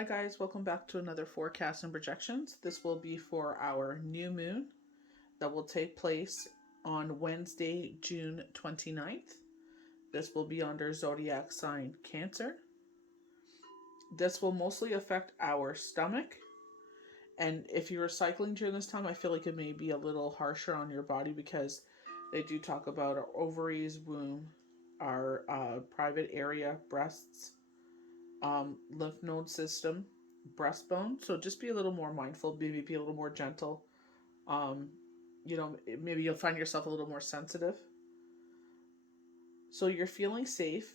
Hi guys, welcome back to another forecast and projections. This will be for our new moon that will take place on Wednesday, June 29th. This will be under zodiac sign Cancer. This will mostly affect our stomach. And if you're cycling during this time, I feel like it may be a little harsher on your body because they do talk about our ovaries, womb, our private area, breasts, lymph node system, breastbone. So just be a little more mindful, maybe be a little more gentle. Um, maybe you'll find yourself a little more sensitive. So your feeling safe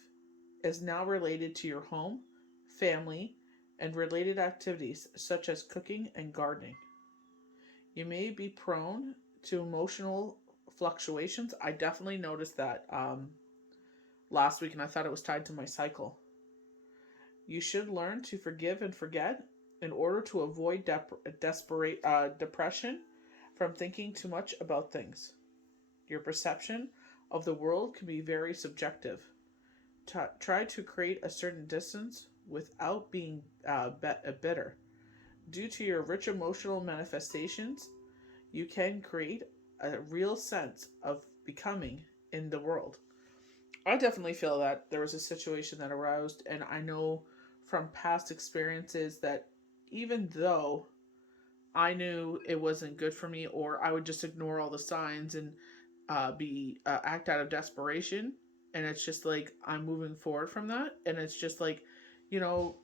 is now related to your home, family, and related activities such as cooking and gardening. You may be prone to emotional fluctuations. I definitely noticed that last week, and I thought it was tied to my cycle. You should learn to forgive and forget in order to avoid depression from thinking too much about things. Your perception of the world can be very subjective. Try to create a certain distance without being bitter. Due to your rich emotional manifestations, you can create a real sense of becoming in the world. I definitely feel that there was a situation that aroused, and I know from past experiences that even though I knew it wasn't good for me, or I would just ignore all the signs and be act out of desperation, and it's just like I'm moving forward from that, and it's just like, you know,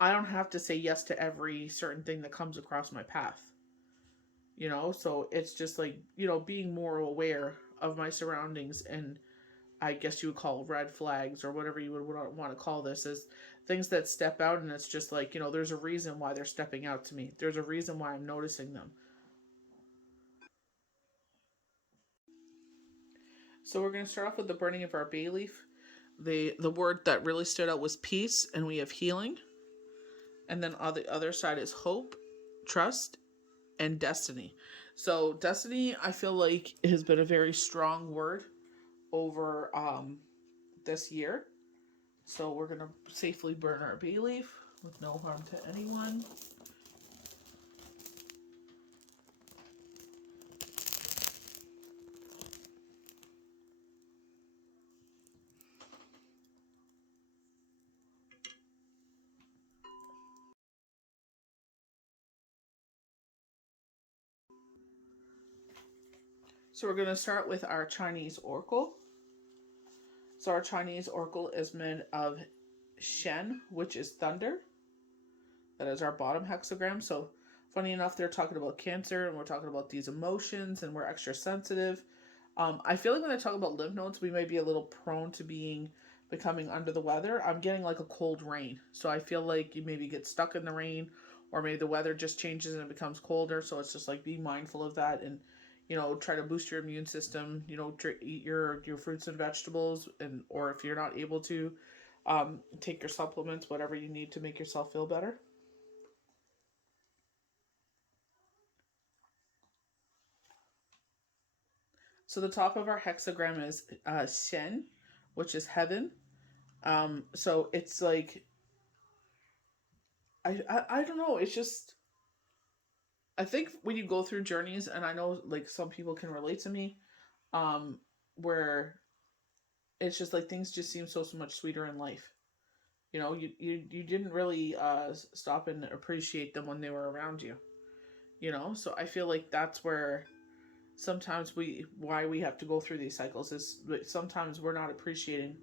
I don't have to say yes to every certain thing that comes across my path. So it's just like, being more aware of my surroundings, and I guess you would call red flags or whatever you would want to call this, is things that step out, and it's just like, there's a reason why they're stepping out to me. There's a reason why I'm noticing them. So we're going to start off with the burning of our bay leaf. The word that really stood out was peace, and we have healing. And then on the other side is hope, trust, and destiny. So destiny, I feel like, has been a very strong word over this year. So we're gonna safely burn our bay leaf with no harm to anyone. So we're gonna start with our Chinese oracle. So our Chinese oracle is made of Shen, which is thunder. That is our bottom hexagram. So funny enough, they're talking about Cancer, and we're talking about these emotions, and we're extra sensitive. I feel like when I talk about lymph nodes, we may be a little prone to becoming under the weather. I'm getting like a cold rain. So I feel like you maybe get stuck in the rain, or maybe the weather just changes and it becomes colder. So it's just like, be mindful of that, and try to boost your immune system. Eat your fruits and vegetables, and or if you're not able to, take your supplements, whatever you need to make yourself feel better. So the top of our hexagram is Shen, which is heaven. So it's like, I don't know. It's just, I think when you go through journeys, and I know like some people can relate to me, where it's just like things just seem so much sweeter in life. You didn't really stop and appreciate them when they were around you. So I feel like that's where sometimes why we have to go through these cycles is sometimes we're not appreciating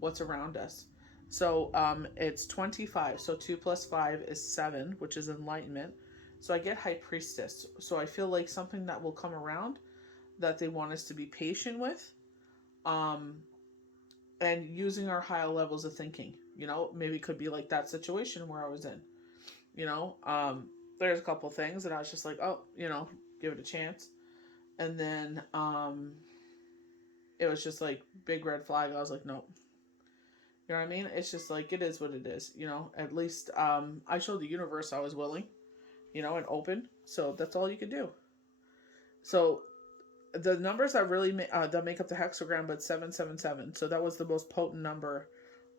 what's around us. So it's 25. So 2 plus 5 is 7, which is enlightenment. So I get high priestess. So I feel like something that will come around that they want us to be patient with, um, and using our higher levels of thinking. Maybe it could be like that situation where I was in. You know, um, there's a couple things that I was just like, oh, give it a chance, and then it was just like big red flag. I was like, nope. You know what I mean? It's just like, it is what it is. At least I showed the universe I was willing, and open. So that's all you can do. So the numbers that really that make up the hexagram, but 777. So that was the most potent number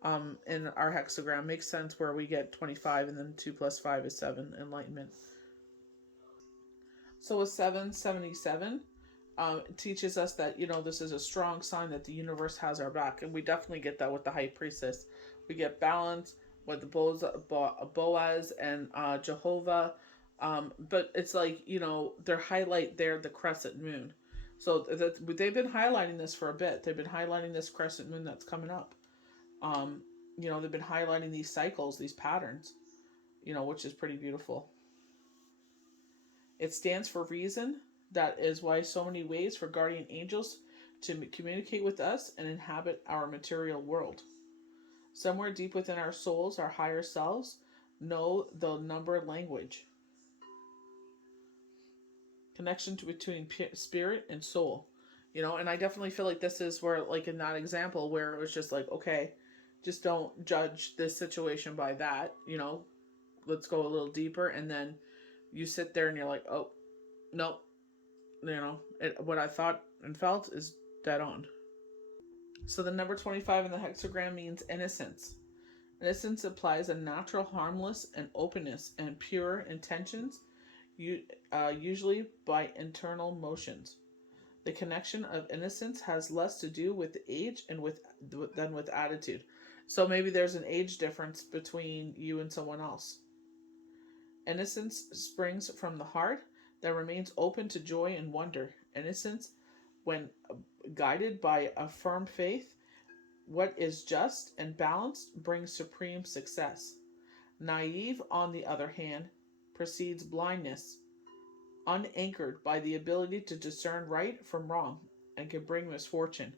in our hexagram. Makes sense where we get 25 and then 2 plus 5 is 7, enlightenment. So a 777 teaches us that, this is a strong sign that the universe has our back. And we definitely get that with the high priestess. We get balance with the Boaz and Jehovah. But it's like, their highlight there, the crescent moon. So they've been highlighting this for a bit. They've been highlighting this crescent moon that's coming up. Um, they've been highlighting these cycles, these patterns, which is pretty beautiful. It stands for reason. That is why so many ways for guardian angels to communicate with us and inhabit our material world. Somewhere deep within our souls, our higher selves, know the number language. Connection between spirit and soul. And I definitely feel like this is where, like in that example, where it was just like, okay, just don't judge this situation by that, let's go a little deeper. And then you sit there and you're like, oh, nope. What I thought and felt is dead on. So the number 25 in the hexagram means innocence. Innocence implies a natural harmless and openness and pure intentions, usually by internal motions. The connection of innocence has less to do with age and than with attitude. So maybe there's an age difference between you and someone else. Innocence springs from the heart that remains open to joy and wonder. Innocence, when guided by a firm faith, what is just and balanced brings supreme success. Naive, on the other hand, precedes blindness, unanchored by the ability to discern right from wrong, and can bring misfortune.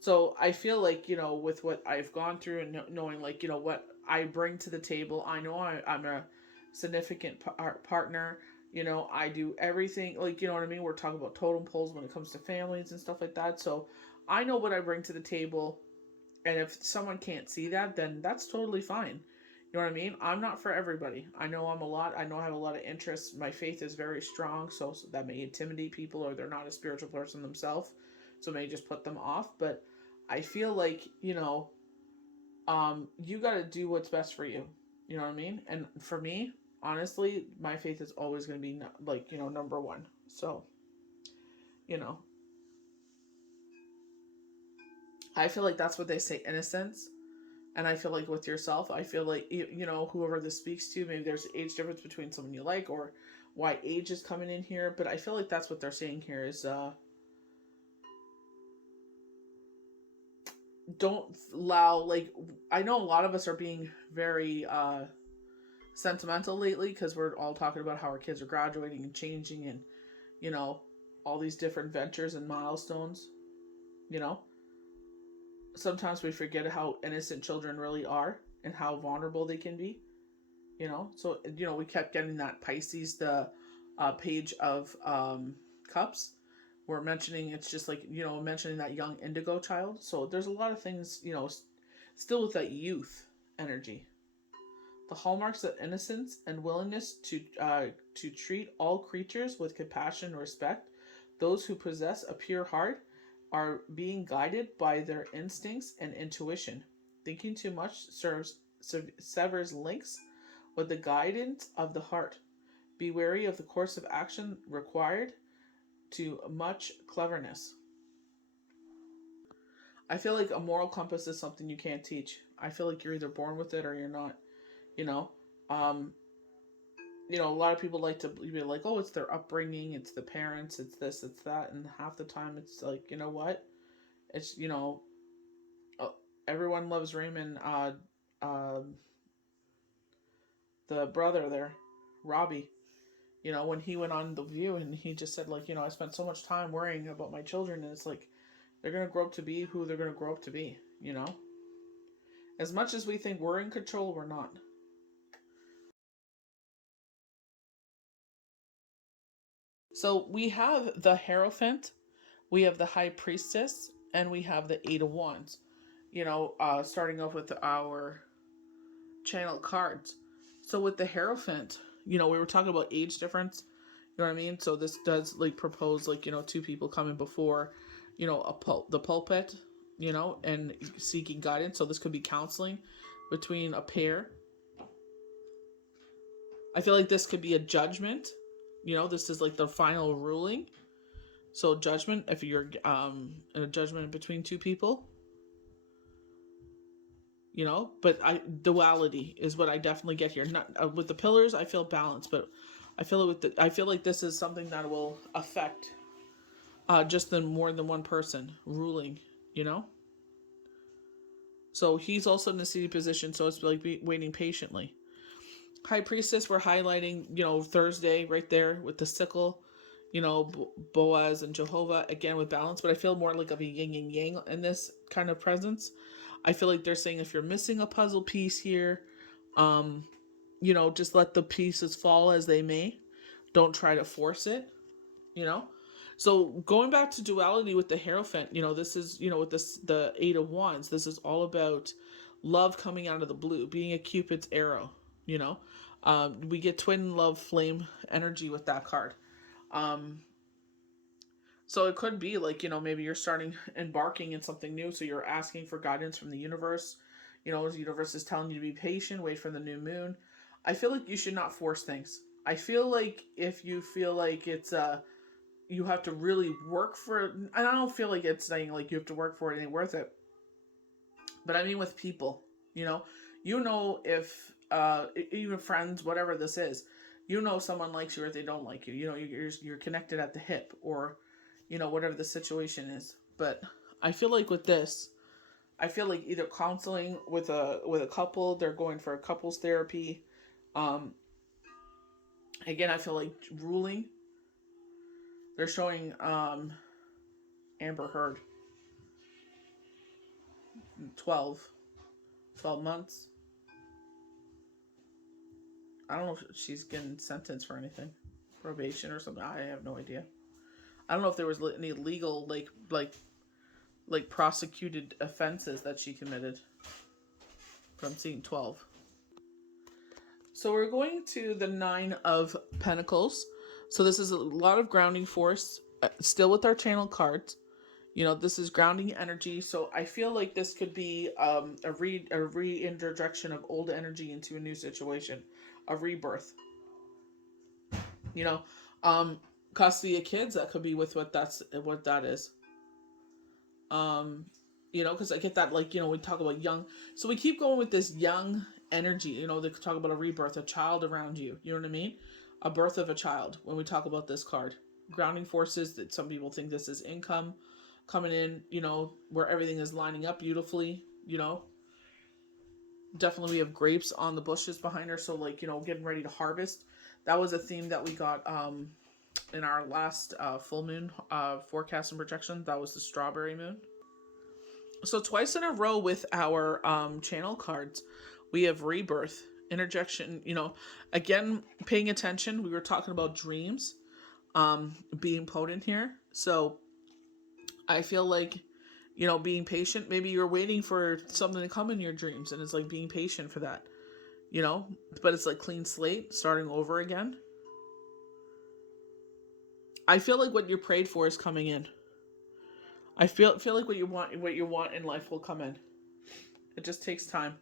So I feel like, with what I've gone through and knowing, like, what I bring to the table, I know I'm a significant partner. I do everything, like, what I mean? We're talking about totem poles when it comes to families and stuff like that. So I know what I bring to the table. And if someone can't see that, then that's totally fine. You know what I mean? I'm not for everybody. I know I know I have a lot of interests. My faith is very strong. So that may intimidate people, or they're not a spiritual person themselves. So it may just put them off. But I feel like, you got to do what's best for you. You know what I mean? And for me, honestly, my faith is always going to be like, number one. So, I feel like that's what they say, innocence. And I feel like with yourself, I feel like, whoever this speaks to, maybe there's age difference between someone you like, or why age is coming in here. But I feel like that's what they're saying here is, don't allow, like, I know a lot of us are being very, sentimental lately, because we're all talking about how our kids are graduating and changing, and all these different ventures and milestones. Sometimes we forget how innocent children really are and how vulnerable they can be. So we kept getting that Pisces, the page of cups. We're mentioning, it's just like, mentioning that young indigo child. So there's a lot of things, still with that youth energy. The hallmarks of innocence and willingness to treat all creatures with compassion and respect. Those who possess a pure heart are being guided by their instincts and intuition. Thinking too much severs links with the guidance of the heart. Be wary of the course of action required to much cleverness. I feel like a moral compass is something you can't teach. I feel like you're either born with it or you're not. You know, um, a lot of people like to be like, oh, it's their upbringing, it's the parents, it's this, it's that, and half the time it's like, you know what? It's uh, everyone loves Raymond. The brother there, Robbie. When he went on The View and he just said, like, I spent so much time worrying about my children, and it's like they're gonna grow up to be who they're gonna grow up to be. As much as we think we're in control, we're not. So we have the Hierophant, we have the High Priestess, and we have the Eight of Wands. Starting off with our channel cards. So with the Hierophant, we were talking about age difference. You know what I mean? So this does like propose like, two people coming before, the pulpit. you know, and seeking guidance. So this could be counseling between a pair. I feel like this could be a judgment. You know, this is like the final ruling. So judgment, if you're in a judgment between two people, you know, but duality is what I definitely get here. Not with the pillars, I feel balance, but I feel like this is something that will affect just the more than one person ruling, you know. So he's also in a seated position, so it's like waiting patiently. High Priestess, we're highlighting, you know, Thursday right there with the sickle, you know, Boaz and Jehovah, again with balance, but I feel more like of a yin and yang in this kind of presence. I feel like they're saying if you're missing a puzzle piece here, um, you know, just let the pieces fall as they may. Don't try to force it, you know. So going back to duality with the Hierophant, you know, this is, you know, with this the Eight of Wands, this is all about love coming out of the blue, being a Cupid's arrow, you know. We get twin love flame energy with that card. Um, so it could be like, you know, maybe you're starting embarking in something new, so you're asking for guidance from the universe. You know, the universe is telling you to be patient, wait for the new moon. I feel like you should not force things. I feel like if you feel like it's you have to really work for it, and I don't feel like it's saying like you have to work for it, it ain't worth it. But I mean with people, you know if even friends, whatever this is, you know someone likes you or they don't like you. You know you're connected at the hip, or whatever the situation is. But I feel like with this, I feel like either counseling with a couple, they're going for a couples therapy. Um, Again, I feel like ruling. They're showing Amber Heard 12 months. I don't know if she's getting sentenced for anything, probation or something. I have no idea. I don't know if there was any legal like prosecuted offenses that she committed. But I'm seeing 12. So we're going to the Nine of Pentacles. So this is a lot of grounding force, still with our channel cards. This is grounding energy. So I feel like this could be a reintroduction of old energy into a new situation, a rebirth. Custody of kids, that could be with what that is. Because I get that, we talk about young. So we keep going with this young energy. They talk about a rebirth, a child around you. You know what I mean? A birth of a child when we talk about this card. Grounding forces, that some people think this is income coming in, where everything is lining up beautifully, Definitely we have grapes on the bushes behind her, so getting ready to harvest. That was a theme that we got in our last full moon forecast and projection. That was the strawberry moon. So twice in a row with our channel cards, we have rebirth, interjection, again, paying attention. We were talking about dreams being potent here. So I feel like, being patient. Maybe you're waiting for something to come in your dreams, and it's like being patient for that, but it's like clean slate, starting over again. I feel like what you prayed for is coming in. I feel like what you want in life will come in. It just takes time.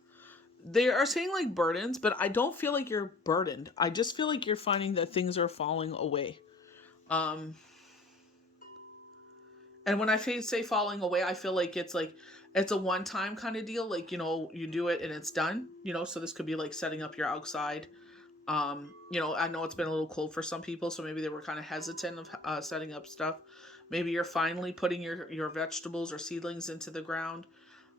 They are saying like burdens, but I don't feel like you're burdened. I just feel like you're finding that things are falling away. And when I say falling away, I feel like it's a one-time kind of deal. You do it and it's done. So this could be like setting up your outside. I know it's been a little cold for some people, so maybe they were kind of hesitant of setting up stuff. Maybe you're finally putting your vegetables or seedlings into the ground,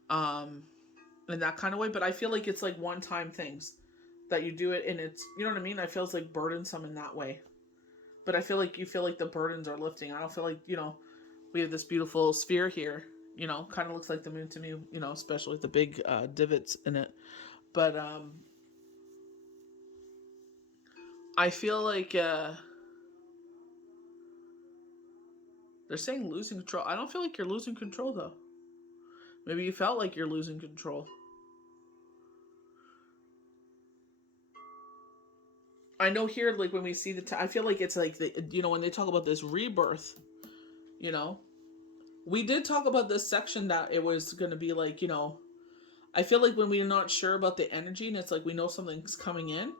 in that kind of way. But I feel like it's like one-time things that you do it, and it's, you know what I mean? I feel it's like burdensome in that way. But I feel like you feel like the burdens are lifting. I don't feel like, we have this beautiful sphere here, kind of looks like the moon to me, especially with the big divots in it. But I feel like they're saying losing control. I don't feel like you're losing control, though. Maybe you felt like you're losing control. I know here, like when we see I feel like it's like when they talk about this rebirth, We did talk about this section that it was going to be like, I feel like when we're not sure about the energy and it's like we know something's coming in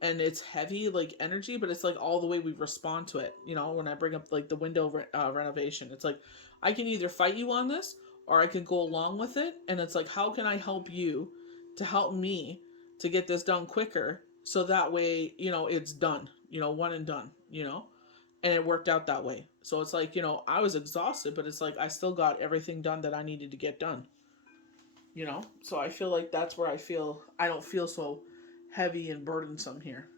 and it's heavy like energy, but it's like all the way we respond to it. When I bring up like the window renovation, it's like I can either fight you on this or I can go along with it. And it's like, how can I help you to help me to get this done quicker? So that way, it's done, one and done, and it worked out that way. So it's like, I was exhausted, but it's like I still got everything done that I needed to get done. So I feel like that's where I don't feel so heavy and burdensome here.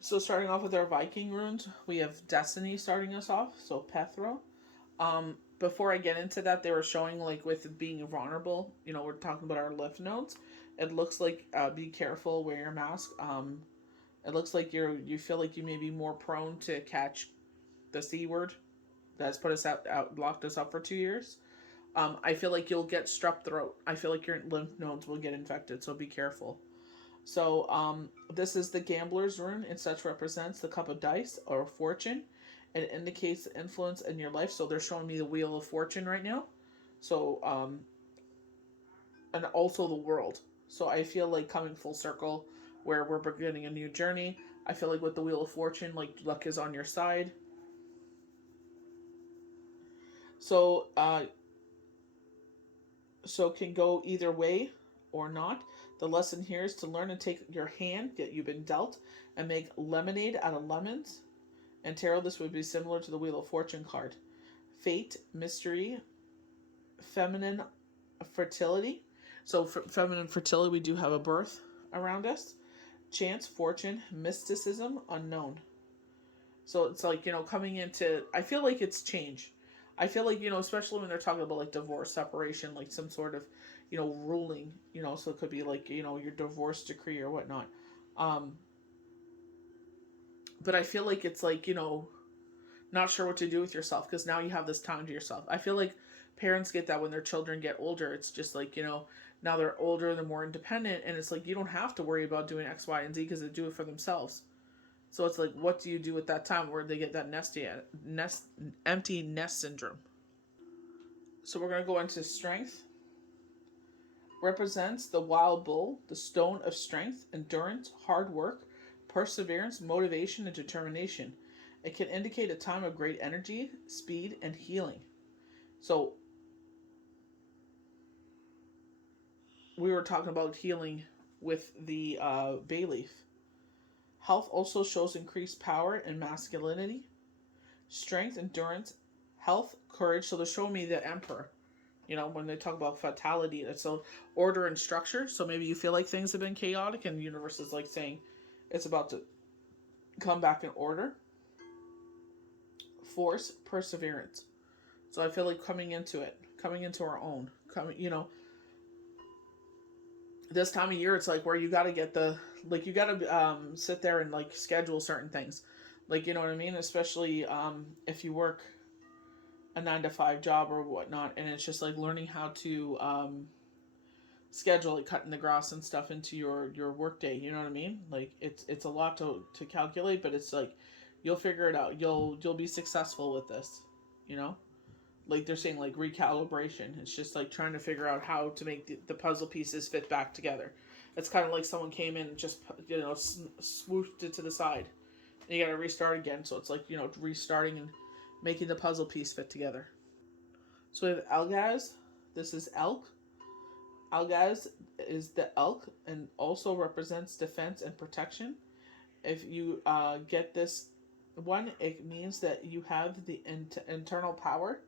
So starting off with our Viking runes, we have Destiny starting us off, so Pethro. Before I get into that, they were showing like with being vulnerable. We're talking about our lymph nodes. It looks like be careful, wear your mask. It looks like you feel like you may be more prone to catch the C word that's put us out locked us up for 2 years. I feel like you'll get strep throat. I feel like your lymph nodes will get infected, so be careful. So this is the gambler's rune. It such represents the cup of dice or fortune. It indicates the influence in your life. So they're showing me the wheel of fortune right now. So and also the world. So I feel like coming full circle, where we're beginning a new journey. I feel like with the wheel of fortune, like luck is on your side. So so can go either way or not. The lesson here is to learn to take your hand that you've been dealt and make lemonade out of lemons. And tarot, this would be similar to the Wheel of Fortune card. Fate, mystery, feminine fertility. So for feminine fertility, we do have a birth around us. Chance, fortune, mysticism, unknown. So it's like, coming into, I feel like it's change. I feel like, especially when they're talking about like divorce, separation, like some sort of, ruling, so it could be like, your divorce decree or whatnot. Um, but I feel like it's like, not sure what to do with yourself because now you have this time to yourself. I feel like parents get that when their children get older. It's just like, now they're older, they're more independent, and it's like you don't have to worry about doing X, Y, and Z because they do it for themselves. So it's like, what do you do at that time where they get that empty nest syndrome? So we're going to go into strength. Represents the wild bull, the stone of strength, endurance, hard work, perseverance, motivation, and determination. It can indicate a time of great energy, speed, and healing. So we were talking about healing with the bay leaf. Health also shows increased power and masculinity, strength, endurance, health, courage. So they're showing me the emperor. When they talk about fatality, it's so order and structure. So maybe you feel like things have been chaotic and the universe is like saying it's about to come back in order. Force, perseverance. So I feel like coming into it, coming into our own, this time of year, it's like where you got to get you got to sit there and like schedule certain things. Like, you know what I mean? Especially if you work a 9 to 5 job or whatnot. And it's just like learning how to schedule like cutting the grass and stuff into your work day. You know what I mean? Like it's a lot to calculate, but it's like you'll figure it out. You'll be successful with this, you know? Like they're saying like recalibration. It's just like trying to figure out how to make the puzzle pieces fit back together. It's kind of like someone came in and just swooped it to the side, and you got to restart again. So it's like restarting and making the puzzle piece fit together. So we have Elgaz. This is elk. Elgaz is the elk and also represents defense and protection. If you get this one, it means that you have the internal power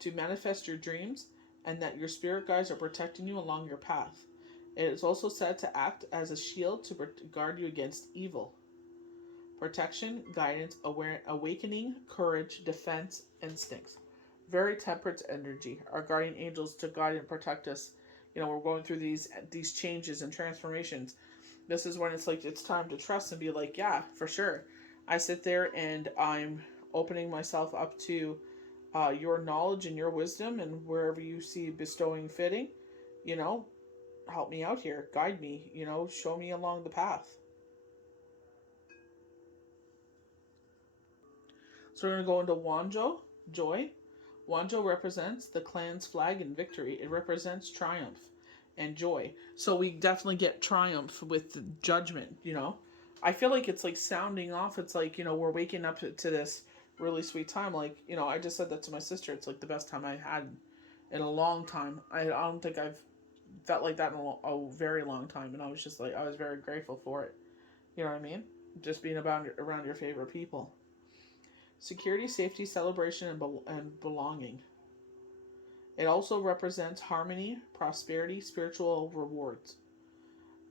to manifest your dreams and that your spirit guides are protecting you along your path. It is also said to act as a shield to guard you against evil. Protection, guidance, awakening, courage, defense, instincts. Very temperate energy. Our guardian angels to guide and protect us. We're going through these changes and transformations. This is when it's like it's time to trust and be like, yeah, for sure. I sit there and I'm opening myself up to your knowledge and your wisdom, and wherever you see bestowing fitting, you know, help me out here, guide me, show me along the path. So we're going to go into Wanjo, joy. Wanjo represents the clan's flag in victory. It represents triumph and joy. So we definitely get triumph with the judgment, you know. I feel like it's like sounding off. It's like, you know, we're waking up to this really sweet time. Like, you know, I just said that to my sister. It's like the best time I had in a long time. I don't think I've felt like that in a very long time. And I was just like, I was very grateful for it. You know what I mean? Just being around your favorite people. Security, safety, celebration, and belonging. It also represents harmony, prosperity, spiritual rewards.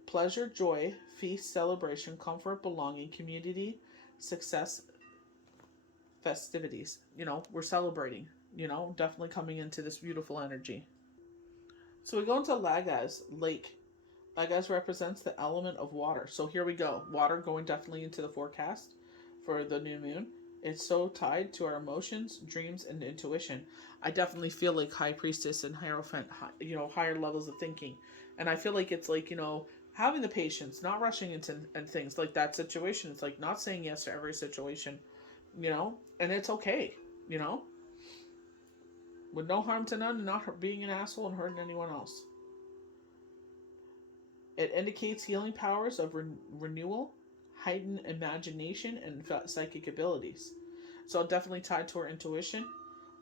Pleasure, joy, feast, celebration, comfort, belonging, community, success, festivities. You know, we're celebrating, you know, definitely coming into this beautiful energy. So we go into Lagaz, lake. Lagaz represents the element of water. So here we go. Water going definitely into the forecast for the new moon. It's so tied to our emotions, dreams, and intuition. I definitely feel like High Priestess and Hierophant, you know, higher levels of thinking. And I feel like it's like, you know, having the patience, not rushing into and things like that situation. It's like not saying yes to every situation, you know, and it's okay, you know, with no harm to none and not being an asshole and hurting anyone else. It indicates healing powers of renewal, heightened imagination, and psychic abilities. So definitely tied to our intuition.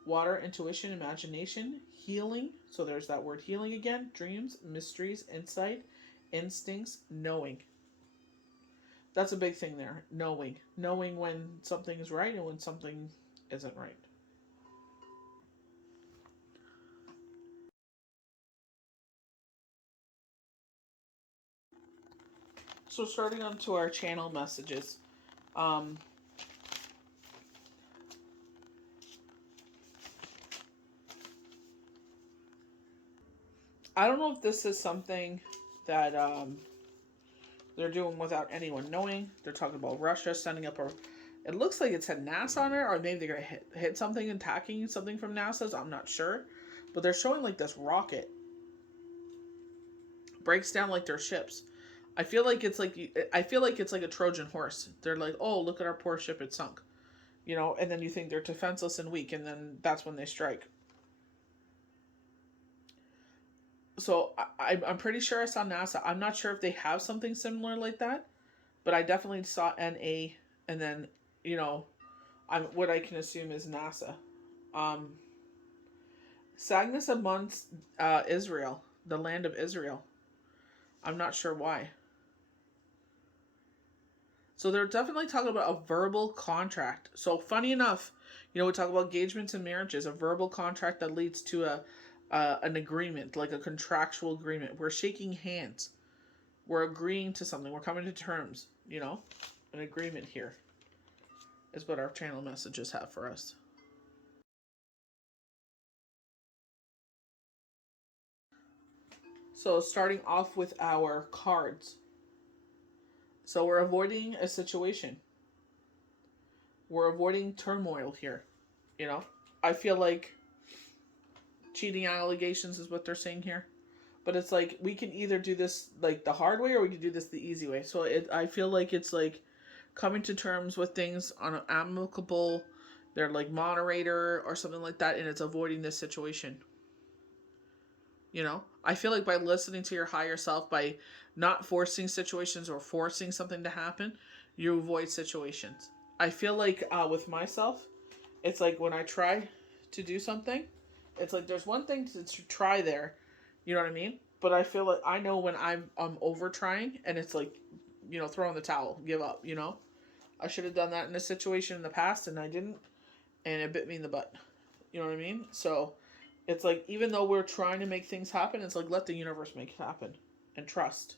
Water, intuition, imagination, healing. So there's that word healing again. Dreams, mysteries, insight, instincts, knowing. That's a big thing there. Knowing. Knowing when something is right and when something isn't right. So starting on to our channel messages. Um, I don't know if this is something that they're doing without anyone knowing. They're talking about Russia sending up a. It looks like it said NASA on it, or maybe they're gonna hit something, attacking something from NASA's. I'm not sure, but they're showing like this rocket breaks down like their ships. I feel like it's like a Trojan horse. They're like, oh, look at our poor ship, it sunk, you know, and then you think they're defenseless and weak, and then that's when they strike. So I'm pretty sure I saw NASA. I'm not sure if they have something similar like that, but I definitely saw NA, and then you know, I'm what I can assume is NASA. Um, Cygnus amongst Israel, the land of Israel. I'm not sure why. So they're definitely talking about a verbal contract. So funny enough, you know, we talk about engagements and marriages, a verbal contract that leads to a an agreement, like a contractual agreement. We're shaking hands. We're agreeing to something. We're coming to terms. You know, an agreement here is what our channel messages have for us. So starting off with our cards. So we're avoiding a situation. We're avoiding turmoil here. You know, I feel like cheating allegations is what they're saying here. But it's like we can either do this like the hard way or we can do this the easy way. So I feel like it's like coming to terms with things on an amicable, they're like moderator or something like that, and it's avoiding this situation. You know, I feel like by listening to your higher self, by not forcing situations or forcing something to happen, you avoid situations. I feel like with myself, it's like when I try to do something, it's like there's one thing to try there, you know what I mean? But I feel like I know when I'm over trying and it's like, you know, throw in the towel, give up, you know? I should have done that in a situation in the past and I didn't, and it bit me in the butt. You know what I mean? So it's like even though we're trying to make things happen, it's like let the universe make it happen and trust,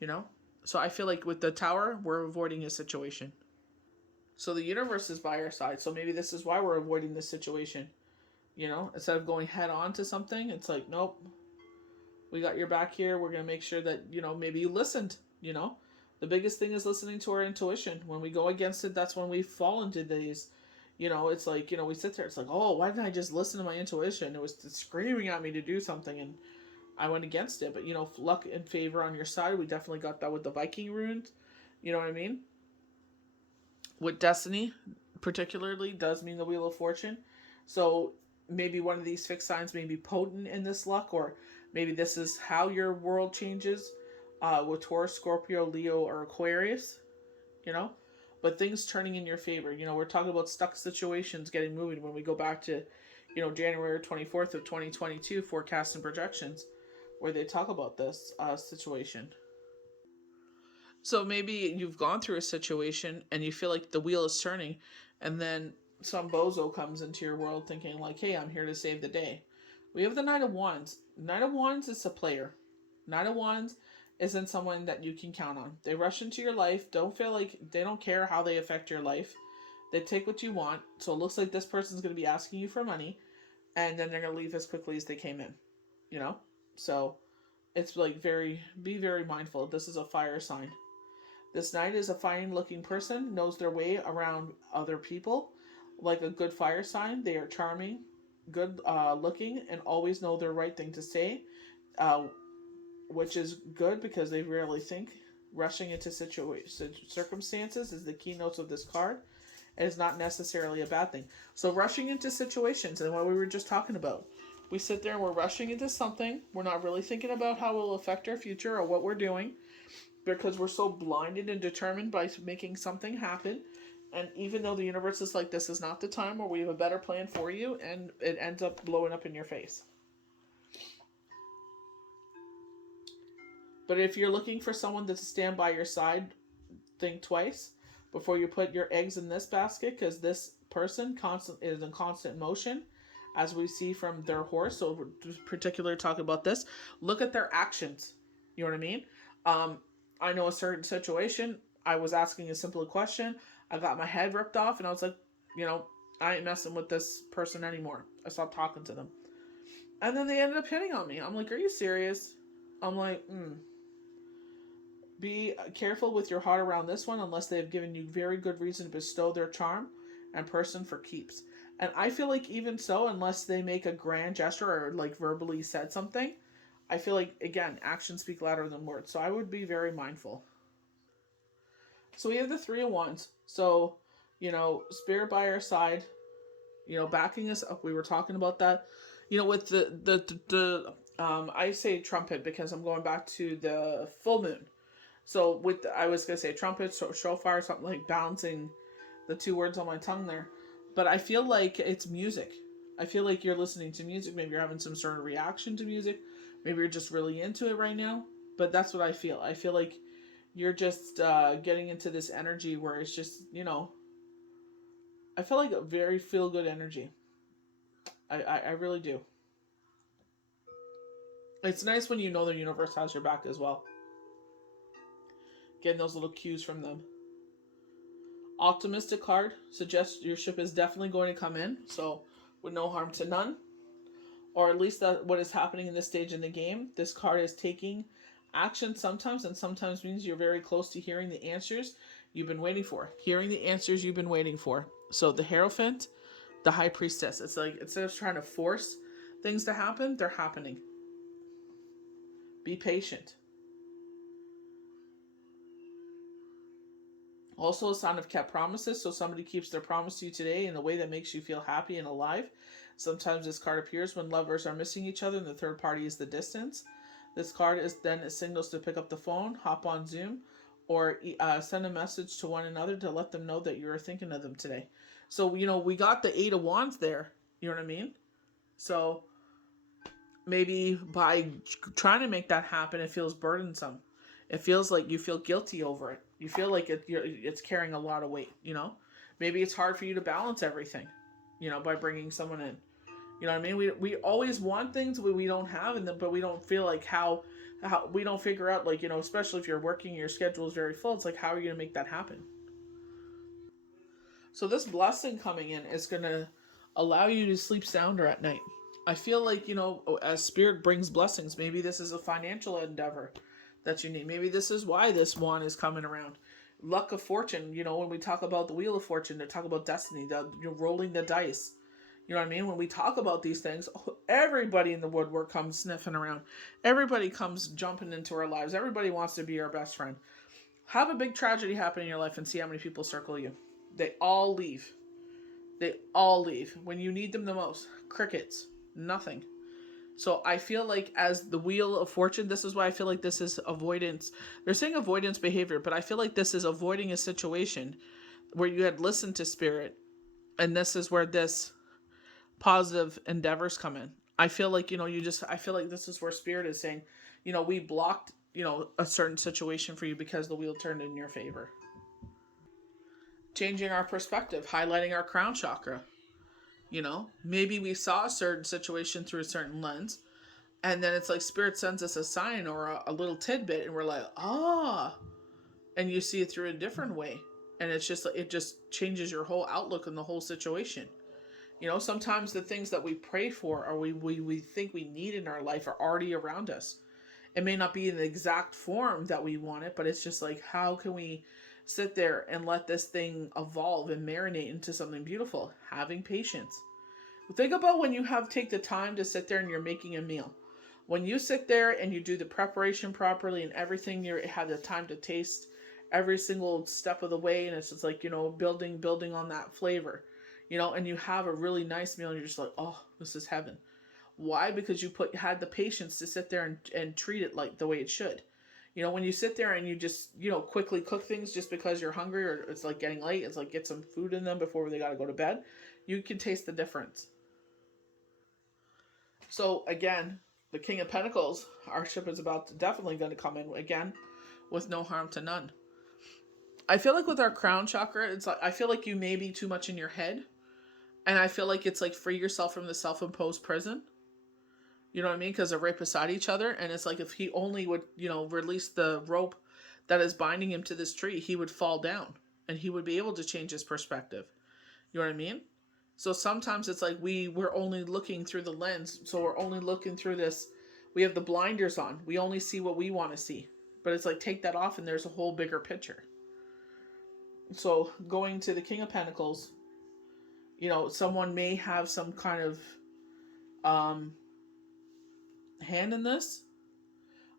you know? So I feel like with the tower, we're avoiding a situation. So the universe is by our side. So maybe this is why we're avoiding this situation. You know, instead of going head on to something, it's like, nope, we got your back here. We're going to make sure that, you know, maybe you listened, you know. The biggest thing is listening to our intuition. When we go against it, that's when we fall into these, you know, it's like, you know, we sit there, it's like, oh, why didn't I just listen to my intuition? It was screaming at me to do something and I went against it. But, you know, luck and favor on your side. We definitely got that with the Viking Runes. You know what I mean? With Destiny, particularly does mean the Wheel of Fortune. So maybe one of these fixed signs may be potent in this luck, or maybe this is how your world changes with Taurus, Scorpio, Leo, or Aquarius, you know? But things turning in your favor. We're talking about stuck situations getting moving when we go back to, January 24th of 2022, forecasts and projections, where they talk about this situation. So maybe you've gone through a situation and you feel like the wheel is turning, and then some bozo comes into your world thinking like, "Hey, I'm here to save the day." We have the Knight of Wands. Knight of Wands is a player. Knight of Wands isn't someone that you can count on. They rush into your life. Don't feel like they don't care how they affect your life. They take what you want. So it looks like this person's going to be asking you for money, and then they're going to leave as quickly as they came in. So it's like be very mindful. This is a fire sign. This knight is a fine looking person, knows their way around other people. Like a good fire sign, they are charming, good looking, and always know the right thing to say, uh, which is good because they rarely think. Rushing into circumstances is the keynotes of this card. It is not necessarily a bad thing. So rushing into situations, and what we were just talking about. We sit there and we're rushing into something. We're not really thinking about how it will affect our future or what we're doing, because we're so blinded and determined by making something happen. And even though the universe is like, this is not the time, or we have a better plan for you, and it ends up blowing up in your face. But if you're looking for someone to stand by your side, think twice before you put your eggs in this basket, because this person is in constant motion, as we see from their horse. So particularly talk about this. Look at their actions. You know what I mean? I know a certain situation. I was asking a simple question. I got my head ripped off, and I was like, I ain't messing with this person anymore. I stopped talking to them. And then they ended up hitting on me. I'm like, are you serious? I'm like, Be careful with your heart around this one, unless they have given you very good reason to bestow their charm and person for keeps. And I feel like even so, unless they make a grand gesture or like verbally said something, I feel like, again, actions speak louder than words. So I would be very mindful. So we have the Three of Wands. So, spirit by our side, backing us up. We were talking about that. With I say trumpet because I'm going back to the full moon. So I was gonna say trumpet, shofar, something like balancing the two words on my tongue there. But I feel like it's music. I feel like you're listening to music. Maybe you're having some sort of reaction to music. Maybe you're just really into it right now. But that's what I feel. I feel like you're just getting into this energy where it's just, I feel like a very feel good energy. I really do. It's nice when you know the universe has your back as well. Getting those little cues from them. Optimistic card suggests your ship is definitely going to come in, so with no harm to none. Or at least that what is happening in this stage in the game. This card is taking action sometimes, and sometimes means you're very close to hearing the answers you've been waiting for. Hearing the answers you've been waiting for. So the Hierophant, the High Priestess. It's like, instead of trying to force things to happen, they're happening. Be patient. Also a sign of kept promises, so somebody keeps their promise to you today in a way that makes you feel happy and alive. Sometimes this card appears when lovers are missing each other and the third party is the distance. This card is then it signals to pick up the phone, hop on Zoom, or send a message to one another to let them know that you are thinking of them today. So, we got the Eight of Wands there. You know what I mean? So maybe by trying to make that happen, it feels burdensome. It feels like you feel guilty over it. You feel like it's carrying a lot of weight, Maybe it's hard for you to balance everything, by bringing someone in. You know what I mean? We always want things we don't have, but we don't feel like how we don't figure out, like, especially if you're working, your schedule is very full. It's like, how are you going to make that happen? So this blessing coming in is going to allow you to sleep sounder at night. I feel like, as spirit brings blessings, maybe this is a financial endeavor that you need. Maybe this is why this wand is coming around. Luck of fortune, when we talk about the Wheel of Fortune, to talk about destiny, rolling the dice. You know what I mean? When we talk about these things, everybody in the woodwork comes sniffing around. Everybody comes jumping into our lives. Everybody wants to be our best friend. Have a big tragedy happen in your life and see how many people circle you. They all leave. They all leave when you need them the most. Crickets, nothing. So I feel like as the wheel of fortune, this is why I feel like this is avoidance. They're saying avoidance behavior, but I feel like this is avoiding a situation where you had listened to spirit, and this is where this positive endeavors come in. I feel like, I feel like this is where spirit is saying, we blocked, a certain situation for you because the wheel turned in your favor. Changing our perspective, highlighting our crown chakra. Maybe we saw a certain situation through a certain lens, and then it's like spirit sends us a sign or a little tidbit, and we're like, and you see it through a different way, and it just changes your whole outlook on the whole situation. Sometimes the things that we pray for or we think we need in our life are already around us. It may not be in the exact form that we want it, but it's just like, how can we sit there and let this thing evolve and marinate into something beautiful? Having patience. Think about when you take the time to sit there and you're making a meal. When you sit there and you do the preparation properly and everything, you have the time to taste every single step of the way, and it's just like, building on that flavor, and you have a really nice meal, and you're just like, oh, this is heaven. Why? Because you had the patience to sit there and treat it like the way it should. When you sit there and you just, quickly cook things just because you're hungry or it's like getting late, it's like get some food in them before they got to go to bed, you can taste the difference. So again, the King of Pentacles, our ship is definitely going to come in again with no harm to none. I feel like with our crown chakra, it's like I feel like you may be too much in your head, and I feel like it's like free yourself from the self-imposed prison. You know what I mean? Because they're right beside each other, and it's like if he only would, release the rope that is binding him to this tree, he would fall down, and he would be able to change his perspective. You know what I mean? So sometimes it's like we're only looking through the lens, so we're only looking through this. We have the blinders on. We only see what we want to see, but it's like take that off, and there's a whole bigger picture. So going to the King of Pentacles, someone may have some kind of um, hand in this.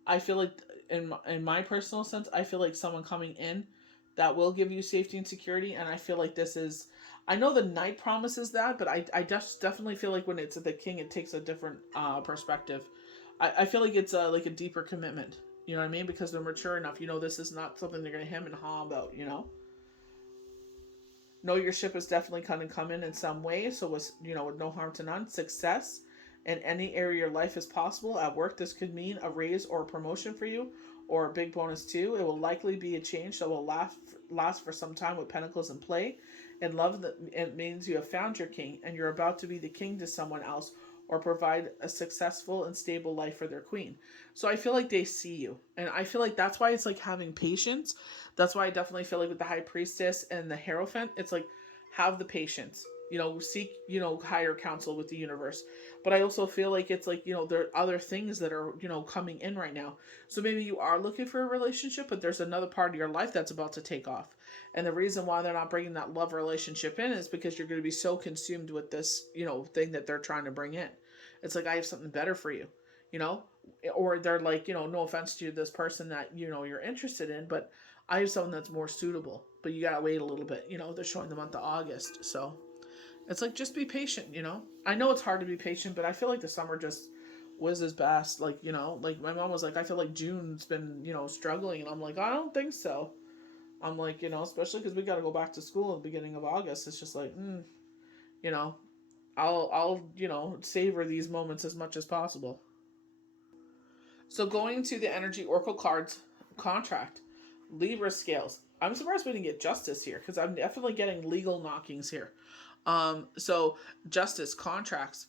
I feel like, in my personal sense, I feel like someone coming in that will give you safety and security, and I feel like this is. I know the Knight promises that, but I definitely feel like when it's the King, it takes a different perspective. I feel like it's like a deeper commitment. You know what I mean? Because they're mature enough. This is not something they're going to hem and haw about. Know your ship is definitely going to come in some way. So with no harm to none, success in any area of your life is possible. At work, this could mean a raise or a promotion for you, or a big bonus too. It will likely be a change that will last for some time with Pentacles in play. In love, it means you have found your king and you're about to be the king to someone else, or provide a successful and stable life for their queen. So I feel like they see you. And I feel like that's why it's like having patience. That's why I definitely feel like with the High Priestess and the Hierophant, it's like have the patience. Seek, higher counsel with the universe. But I also feel like it's like, there are other things that are, coming in right now. So maybe you are looking for a relationship, but there's another part of your life that's about to take off. And the reason why they're not bringing that love relationship in is because you're going to be so consumed with this, thing that they're trying to bring in. It's like, I have something better for you, you know? Or they're like, no offense to this person that, you're interested in, but I have someone that's more suitable. But you got to wait a little bit. They're showing the month of August. So it's like, just be patient. I know it's hard to be patient, but I feel like the summer just whizzes past. Like, like my mom was like, I feel like June's been, struggling. And I'm like, I don't think so. I'm like, especially because we got to go back to school at the beginning of August. It's just like, you know, I'll, savor these moments as much as possible. So going to the Energy Oracle cards contract, Libra scales. I'm surprised we didn't get justice here because I'm definitely getting legal knockings here. So justice contracts,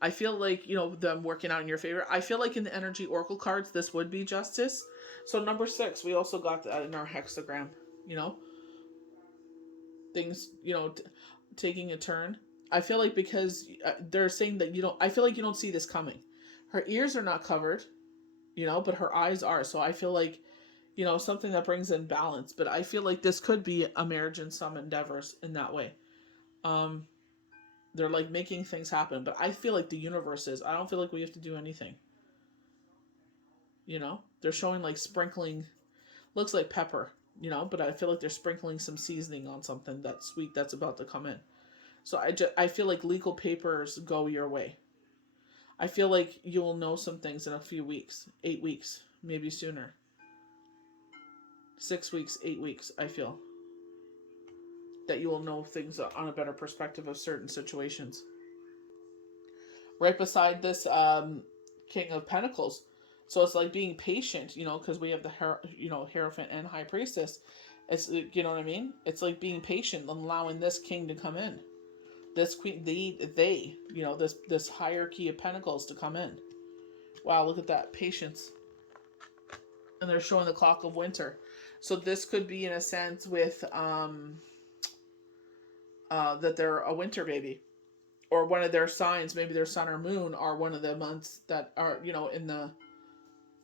I feel like, them working out in your favor. I feel like in the Energy Oracle cards, this would be justice. So number 6, we also got that in our hexagram, you know, things, taking a turn. I feel like because they're saying that I feel like you don't see this coming. Her ears are not covered, but her eyes are. So I feel like, something that brings in balance. But I feel like this could be a marriage in some endeavors in that way. Um, they're like making things happen, but I feel like the universe is. I don't feel like we have to do anything. They're showing like sprinkling, looks like pepper, but I feel like they're sprinkling some seasoning on something that's sweet that's about to come in. So I feel like legal papers go your way. I feel like you'll know some things in a few weeks, 8 weeks, maybe sooner. 6 weeks, 8 weeks, I feel that you will know things on a better perspective of certain situations. Right beside this King of Pentacles. So it's like being patient, because we have the Hierophant and High Priestess. It's, you know what I mean? It's like being patient and allowing this king to come in. This queen, this hierarchy of pentacles to come in. Wow, look at that patience. And they're showing the clock of winter. So this could be in a sense with that they're a winter baby, or one of their signs, maybe their sun or moon are one of the months that are in the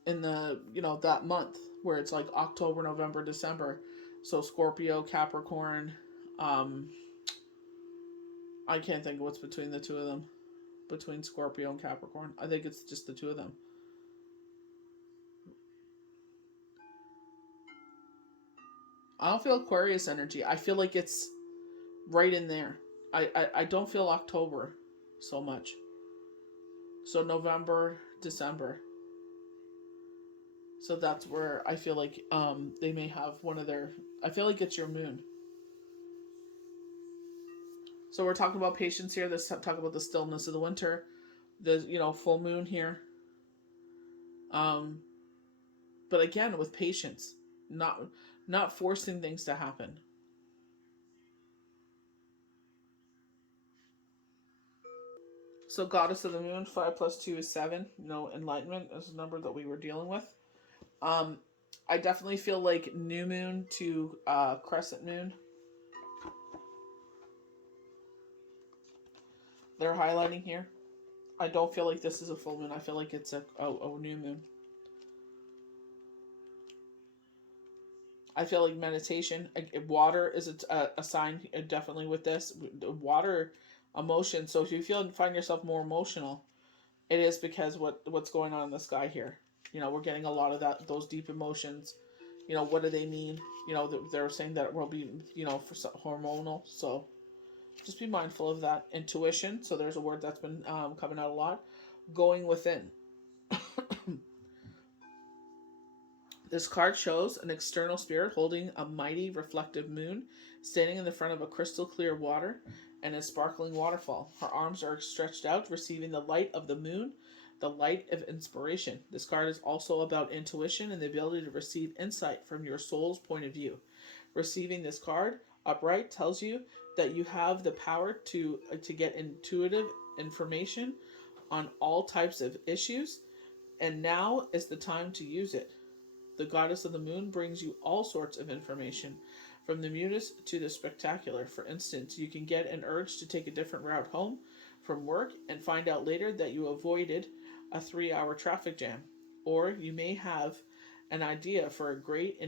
that month where it's like October, November, December. So Scorpio, Capricorn, I can't think of what's between the two of them. Between Scorpio and Capricorn, I think it's just the two of them. I don't feel Aquarius energy. I feel like it's right in there. I don't feel October so much. So November, December. So that's where I feel like they may have one of their. I feel like it's your moon. So we're talking about patience here. Let's talk about the stillness of the winter. The full moon here. Um, but again, with patience, not forcing things to happen. So Goddess of the Moon, 5 + 2 is 7. Enlightenment is the number that we were dealing with. Um, I definitely feel like new moon to crescent moon. They're highlighting here. I don't feel like this is a full moon. I feel like it's a new moon. I feel like meditation. Water is a sign, definitely with this. Water, emotion. So if you find yourself more emotional, it is because what's going on in the sky here. We're getting a lot of those deep emotions. What do they mean? They're saying that it will be, for hormonal. So just be mindful of that. Intuition. So there's a word that's been coming out a lot. Going within. This card shows an external spirit holding a mighty reflective moon, standing in the front of a crystal clear water and a sparkling waterfall. Her arms are stretched out, receiving the light of the moon, the light of inspiration. This card is also about intuition and the ability to receive insight from your soul's point of view. Receiving this card upright tells you that you have the power to get intuitive information on all types of issues, and now is the time to use it. The Goddess of the Moon brings you all sorts of information, from the mutest to the spectacular. For instance, you can get an urge to take a different route home from work and find out later that you avoided a 3-hour traffic jam. Or you may have an idea for a great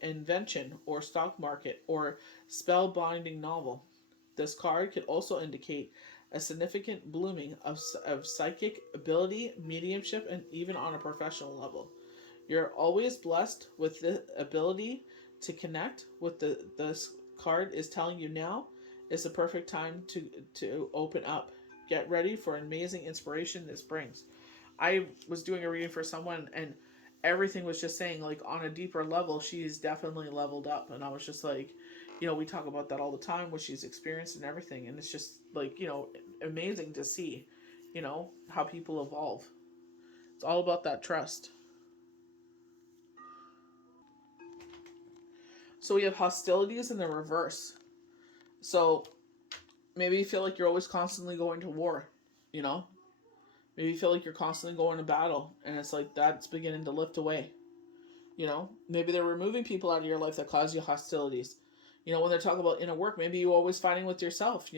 invention or stock market or spellbinding novel. This card could also indicate a significant blooming of psychic ability, mediumship, and even on a professional level. You're always blessed with the ability to connect with this card is telling you now is the perfect time to open up. Get ready for amazing inspiration this brings. I was doing a reading for someone, and everything was just saying, like, on a deeper level, she's definitely leveled up. And I was just like, we talk about that all the time, what she's experienced and everything. And it's just like, amazing to see, how people evolve. It's all about that trust. So we have hostilities in the reverse. So maybe you feel like you're always constantly going to war, you know? Maybe you feel like you're constantly going to battle, and it's like that's beginning to lift away. Maybe they're removing people out of your life that cause you hostilities. When they're talking about inner work, maybe you're always fighting with yourself.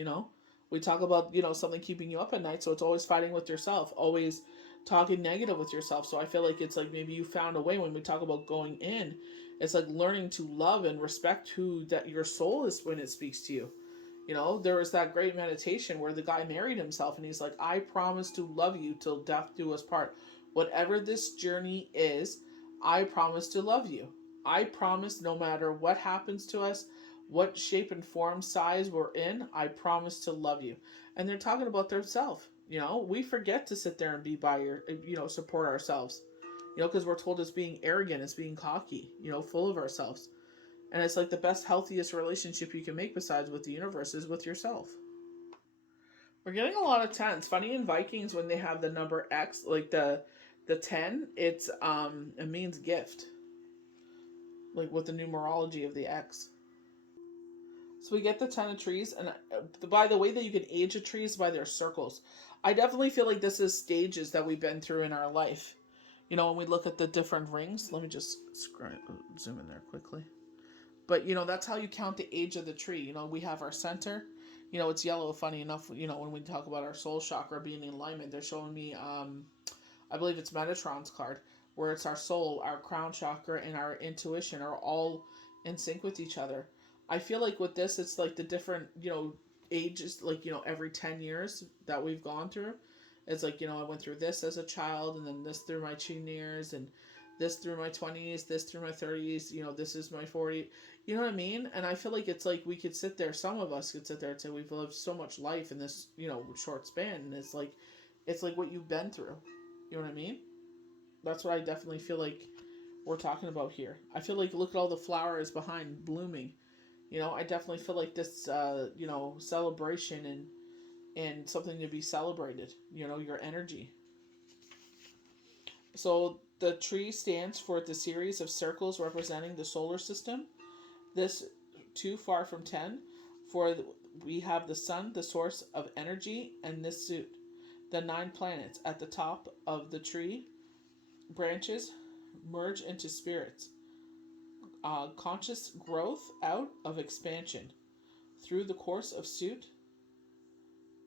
We talk about, something keeping you up at night, so it's always fighting with yourself, always talking negative with yourself. So I feel like it's like maybe you found a way when we talk about going in. It's like learning to love and respect who that your soul is when it speaks to you. There was that great meditation where the guy married himself and he's like, I promise to love you till death do us part. Whatever this journey is, I promise to love you. I promise no matter what happens to us, What shape and form, size we're in, I promise to love you. And they're talking about themselves. You know, we forget to sit there and be by your, support ourselves. You know, because we're told it's being arrogant, it's being cocky, full of ourselves. And it's like the best, healthiest relationship you can make besides with the universe is with yourself. We're getting a lot of tens. Funny in Vikings when they have the number X, like the 10, it means gift. Like with the numerology of the X. So we get the 10 of trees, and by the way that you can age a tree is by their circles. I definitely feel like this is stages that we've been through in our life. You know, when we look at the different rings, let me just zoom in there quickly. But, that's how you count the age of the tree. You know, we have our center. You know, it's yellow, funny enough, when we talk about our soul chakra being in alignment, they're showing me, I believe it's Metatron's card, where it's our soul, our crown chakra, and our intuition are all in sync with each other. I feel like with this, it's like the different, ages, like, every 10 years that we've gone through. It's like, I went through this as a child, and then this through my teen years, and this through my 20s, this through my 30s, this is my 40. You know what I mean? And I feel like it's like we could sit there, some of us could sit there and say we've lived so much life in this, short span. And it's like what you've been through. You know what I mean? That's what I definitely feel like we're talking about here. I feel like look at all the flowers behind blooming. I definitely feel like this, celebration and something to be celebrated. Your energy. So the tree stands for the series of circles representing the solar system. This too far from 10, for we have the sun, the source of energy, and this suit. The 9 planets at the top of the tree branches merge into spirits. Conscious growth out of expansion. Through the course of suit,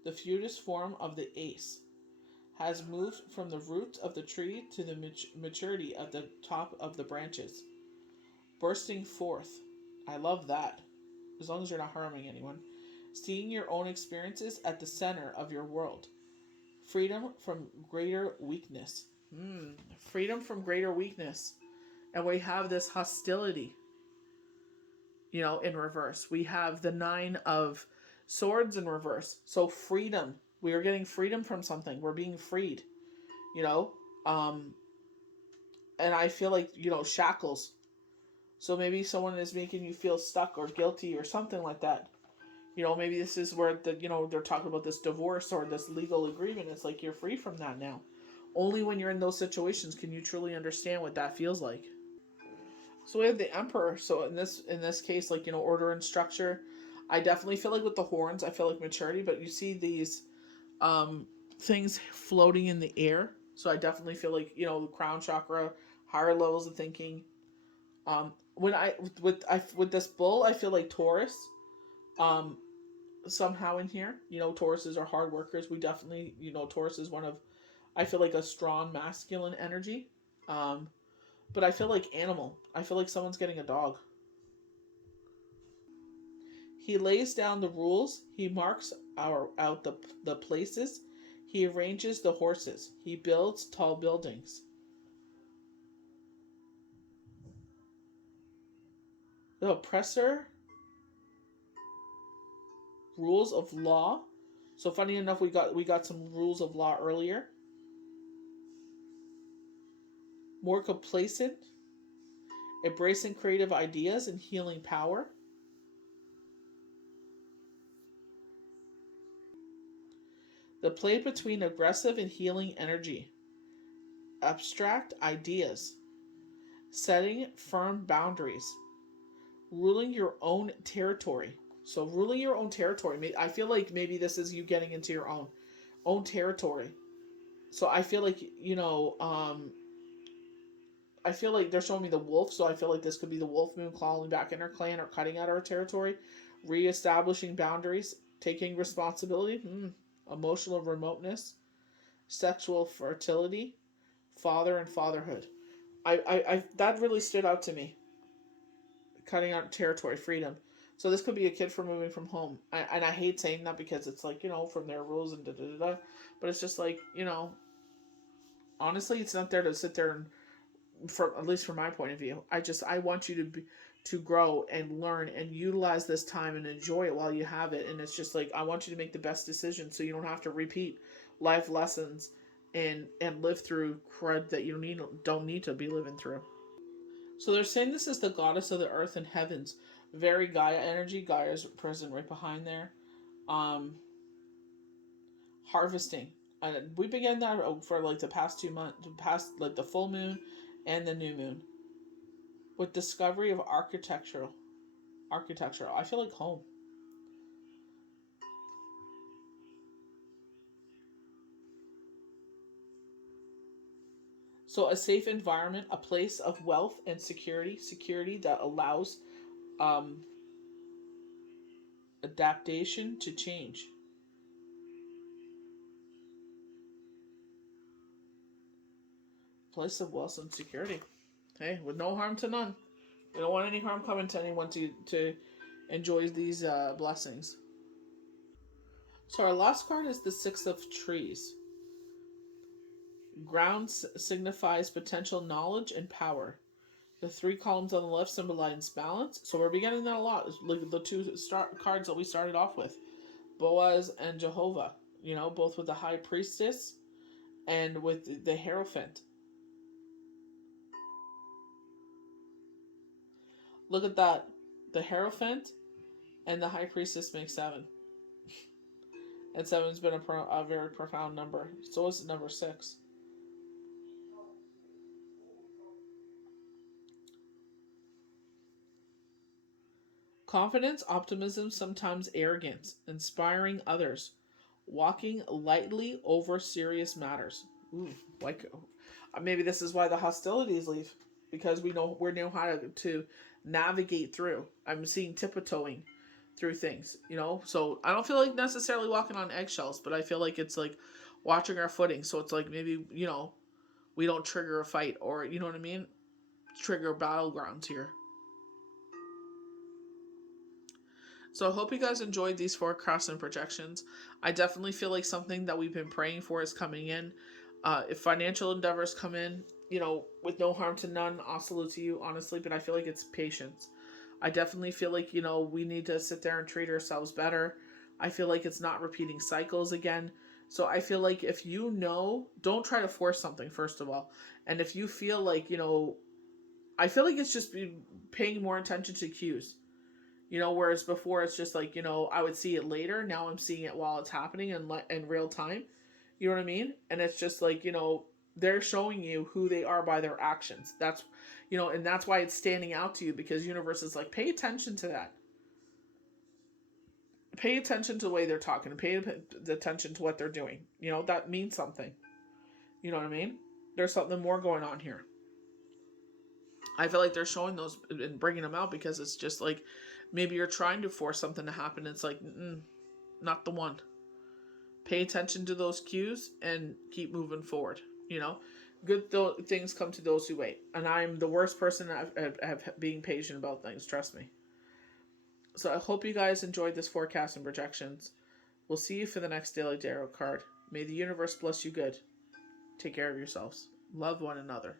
the fewest form of the ace has moved from the root of the tree to the maturity of the top of the branches. Bursting forth. I love that. As long as you're not harming anyone. Seeing your own experiences at the center of your world. Freedom from greater weakness. Freedom from greater weakness. And we have this hostility, in reverse. We have the 9 of swords in reverse. So freedom. We are getting freedom from something. We're being freed, you know? And I feel like, shackles. So maybe someone is making you feel stuck or guilty or something like that. Maybe this is where they're talking about this divorce or this legal agreement. It's like you're free from that now. Only when you're in those situations can you truly understand what that feels like. So we have the emperor. So in this case, like, order and structure. I definitely feel like with the horns, I feel like maturity, but you see these things floating in the air. So I definitely feel like, the crown chakra, higher levels of thinking. When with this bull, I feel like Taurus. Um, Somehow in here, Tauruses are hard workers. We definitely, Taurus is one of, I feel like a strong masculine energy. Um, but I feel like animal. I feel like someone's getting a dog. He lays down the rules. He marks out the places. He arranges the horses. He builds tall buildings. The oppressor, rules of law. So funny enough, we got some rules of law earlier. More complacent, embracing creative ideas and healing power. The play between aggressive and healing energy. Abstract ideas. Setting firm boundaries. Ruling your own territory. So ruling your own territory. I feel like maybe this is you getting into your own territory. So I feel like, I feel like they're showing me the wolf, so I feel like this could be the wolf moon clawing back in our clan or cutting out our territory, reestablishing boundaries, taking responsibility, emotional remoteness, sexual fertility, father and fatherhood. I that really stood out to me. Cutting out territory, freedom. So this could be a kid for moving from home, and I hate saying that because it's like from their rules and da da da da, but it's just like honestly, it's not there to sit there and from at least from my point of view. I want you to grow and learn and utilize this time and enjoy it while you have it. And it's just like, I want you to make the best decision so you don't have to repeat life lessons and live through crud that you don't need to be living through. So they're saying this is the goddess of the earth and heavens. Very Gaia energy. Gaia's present right behind there. Um, Harvesting. We began that for like the past 2 months, past like the full moon and the new moon, with discovery of architectural. I feel like home. So a safe environment, a place of wealth and security that allows um, adaptation to change. Place of wealth and security. Hey, with no harm to none. We don't want any harm coming to anyone to enjoy these blessings. So our last card is the Six of Trees. Ground signifies potential knowledge and power. The three columns on the left symbolize balance. So we're beginning that a lot. Look at the two cards that we started off with, Boaz and Jehovah. You know, both with the High Priestess and with the Hierophant. Look at that. The Hierophant and the High Priestess make 7. And 7's been a very profound number. So is number 6. Confidence, optimism, sometimes arrogance, inspiring others, walking lightly over serious matters. Ooh, like maybe this is why the hostilities leave, because we know how to navigate through. I'm seeing tiptoeing through things, So I don't feel like necessarily walking on eggshells, but I feel like it's like watching our footing. So it's like maybe we don't trigger a fight, or you know what I mean, trigger battlegrounds here. So I hope you guys enjoyed these forecasts and projections. I definitely feel like something that we've been praying for is coming in. If financial endeavors come in, with no harm to none, I'll salute to you, honestly, but I feel like it's patience. I definitely feel like, we need to sit there and treat ourselves better. I feel like it's not repeating cycles again. So I feel like if don't try to force something, first of all. And if you feel like, I feel like it's just paying more attention to cues. Whereas before it's just like, I would see it later. Now I'm seeing it while it's happening in real time. You know what I mean? And it's just like, they're showing you who they are by their actions. That's, and that's why it's standing out to you, because universe is like, pay attention to that. Pay attention to the way they're talking. Pay attention to what they're doing. That means something. You know what I mean? There's something more going on here. I feel like they're showing those and bringing them out because it's just like, maybe you're trying to force something to happen. It's like, not the one. Pay attention to those cues and keep moving forward. Good things come to those who wait. And I'm the worst person at being patient about things. Trust me. So I hope you guys enjoyed this forecast and projections. We'll see you for the next Daily Tarot card. May the universe bless you good. Take care of yourselves. Love one another.